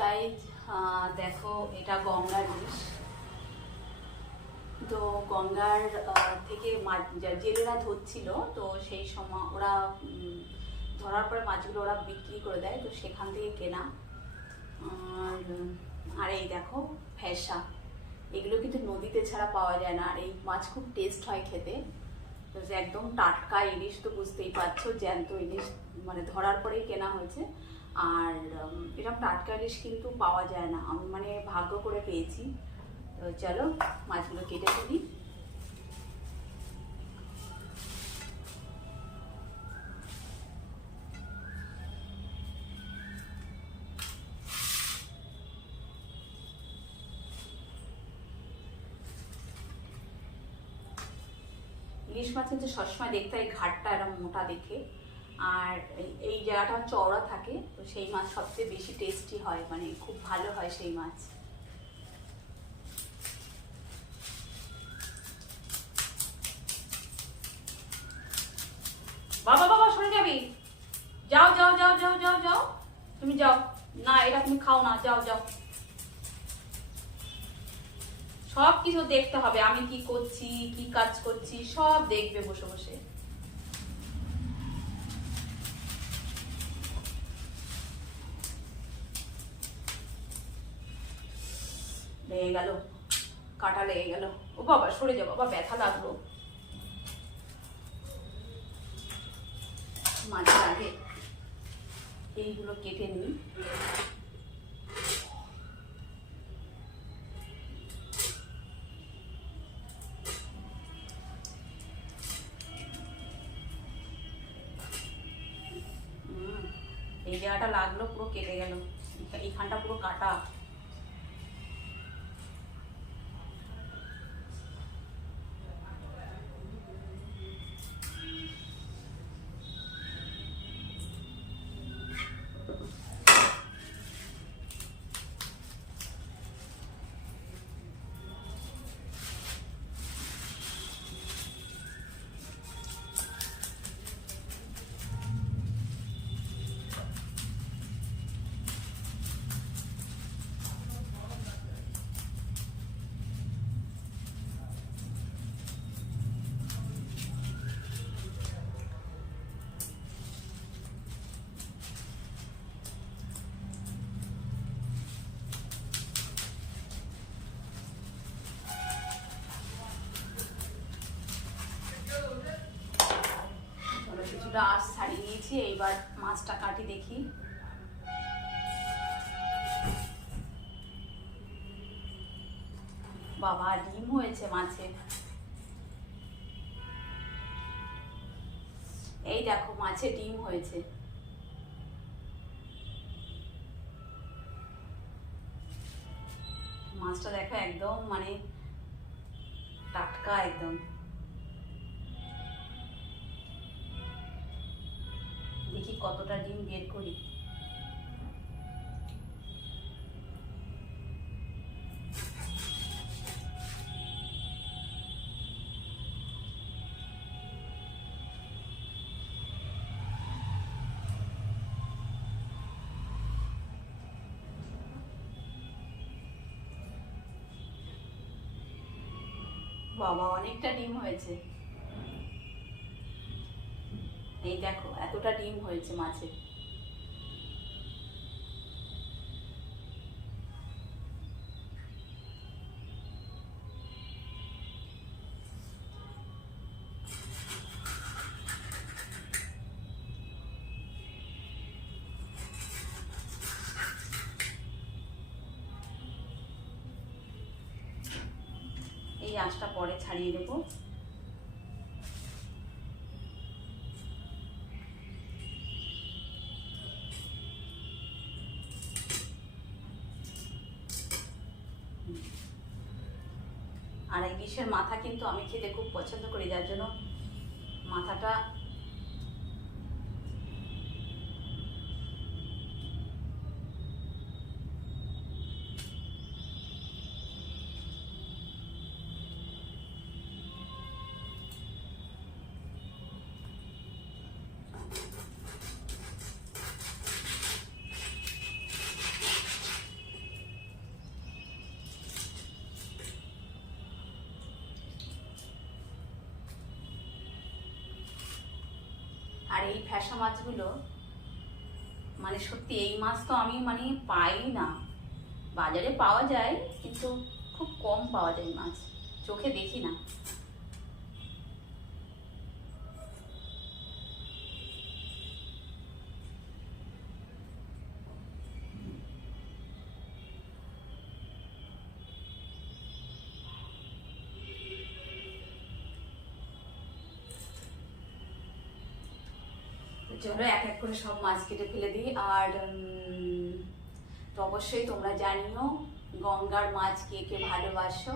Guys, দেখো এটা গঙ্গার ইলিশ। তো গঙ্গার থেকে মাছ জেলেরা ধরছিল, তো সেই সময় ওরা ধরার পরে মাছগুলো ওরা বিক্রি করে দেয়, তো সেখান থেকে কেনা। আর এই দেখো ফ্যাসা, এগুলো কিন্তু নদীতে ছাড়া পাওয়া যায় না। আর এই মাছ খুব টেস্ট হয় খেতে। তো একদম টাটকা ইলিশ, তো বুঝতেই পারছো জ্যান্ত ইলিশ, মানে ধরার পরেই কেনা হয়েছে। আর এরকম টাটকা ইলিশ কিন্তু পাওয়া যায় না, আমি মানে ভাগ্য করে পেয়েছি। তো চলো মাছগুলো কেটে ফেলি। ইলিশ মাছ কিন্তু সবসময় দেখতে হয় ঘাটটা এরকম মোটা দেখে, আর এই জায়গাটা চওড়া থাকে, তো সেই মাছ সবচেয়ে বেশি টেস্টি হয়, মানে খুব ভালো হয় সেই মাছ। বাবা বাবা সরে যাবি, যাও যাও যাও যাও যাও যাও, তুমি যাও না, এটা তুমি খাও না, যাও যাও। সব কিছু দেখতে হবে, আমি কি করছি, কি কাজ করছি, সব দেখবে বসে বসে। লেগে গেল, কাটা লেগে গেল। ও বাবা সরে যাও বাবা, ব্যথা লাগলো। মাঝে আগে এইগুলো কেটে নিই। এই জায়গাটা লাগলো, পুরো কেটে গেল, এইখানটা পুরো কাটা। কিছুটা আঁশ ছাড়িয়ে নিয়েছি, এইবার মাছটা কাটি দেখি। বাবা ডিম হয়েছে মাছে, এই দেখো মাছে ডিম হয়েছে। মাছটা দেখো একদম মানে টাটকা একদম। দেখি কতটা ডিম বের করি। বাবা অনেকটা ডিম হয়েছে, এই দেখো এতটা ডিম হয়েছে মাছে। এই আঁশটা পরে ছাড়িয়ে দেবো। আর এই ইলিশের মাথা কিন্তু আমি খেতে খুব পছন্দ করি, যার জন্য মাথাটা এই ফ্যাসা মাছগুলো মানে সত্যি এই মাছ তো আমি মানে পাই না, বাজারে পাওয়া যায় কিন্তু খুব কম পাওয়া যায় মাছ, চোখে দেখি না। চলো এক এক করে সব মাছ কেটে ফেলে দিই। আর তো অবশ্যই তোমরা জানিও গঙ্গার মাছ কে কে ভালোবাসো।